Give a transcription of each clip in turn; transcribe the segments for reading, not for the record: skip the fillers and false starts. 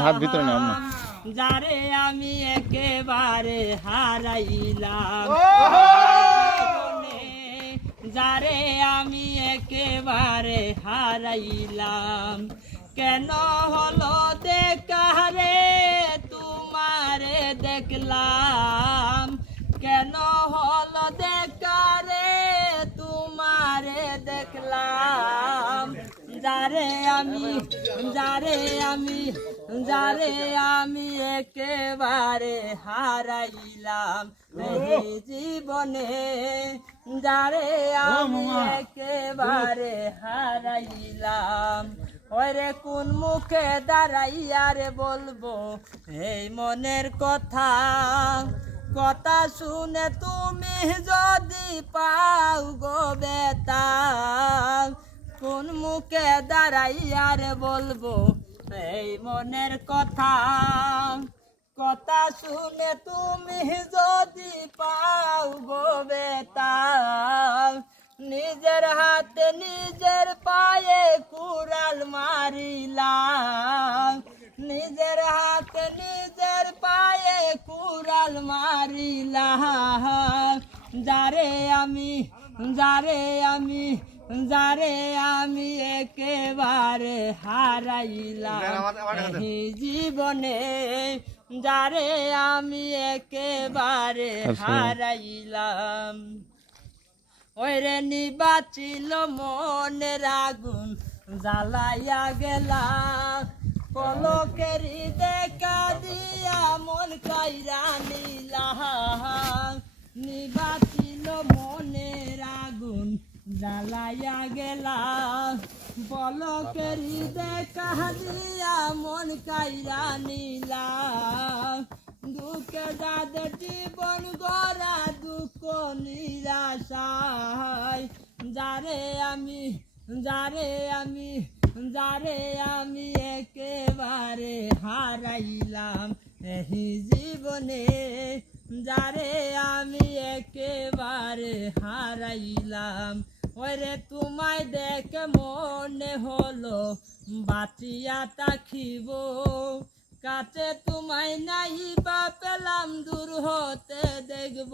হাত ভিতরে নাও না যারে আমি একেবারে হারাইলাম যারে আমি একেবারে হারাইলাম কেন হলো দেখা রে তোমারে দেখলাম কেন হলো দেখা রে তোমারে দেখলাম যারে আমি একেবারে হারাইলাম এই জীবনে যারে আমি একেবারে হারাইলাম ওরে কোন মুখে দাঁড়াইয়া রে বলবো এই মনের কথা কথা শুনে তুমি যদি পাও গো বেতা কোন মুখে দাঁড়াইয়া রে বলবো এই মনের কথা কথা শুনে তুমি যদি পাও গো বেতা নিজের হাতে নিজের পায়ে কুড়াল মারিলাম নিজের হাতে নিজের পায়ে কুড়াল মারিলাম যারে আমি একেবারে হারাইলাম এই জীবনে যারে আমি একেবারে হারাইলাম ওরে নিবাচিল মনের আগুন জ্বালাইয়া গেলাম পলকেরই দেখা দিয়া মন কাইরা নিলাম নিবাচিল মনের আগুন জ্বালাইয়া গেলাম পলকেরই দেখা দিয়া মন কাইরা নিলাম দুঃখে যাদের জীবন গড়া দুঃখ নিরাশায় যারে আমি একেবারে হারাইলাম এই জীবনে যারে আমি একেবারে হারাইলাম ওরে তোমায় দেখে মনে হলো বাঁচিয়া থাকিব কাছে তোমায় নাই বা পেলাম দূর হতে দেখব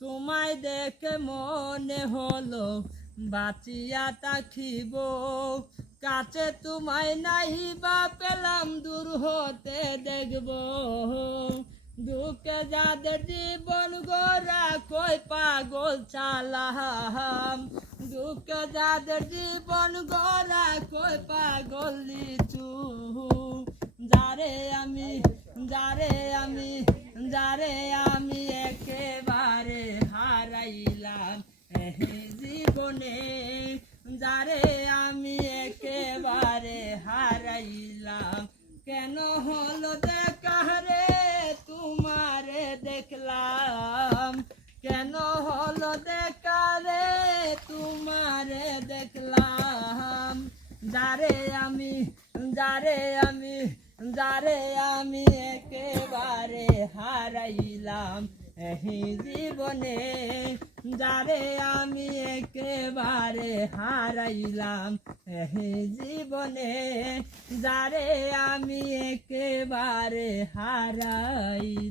তোমায় দেখে মনে হলো বাঁচিয়া থাকিব কাছে তোমায় নাই বা পেলাম দূর হতে দেখব দুঃখে যাদের জীবন গড়া কই পাগল চালাম দুঃখে যাদের জীবন গড়া কই পাগল লিচু যারে আমি একেবারে হারাইলাম এই জীবনে যারে আমি একেবারে হারাইলাম কেন হলো দেখা রে তোমারে দেখলাম কেন হলো দেখা রে তোমারে দেখলাম যারে আমি একেবারে হারাইলাম এই জীবনে যারে আমি একেবারে হারাইলাম এই জীবনে যারে আমি একেবারে হারাইলাম।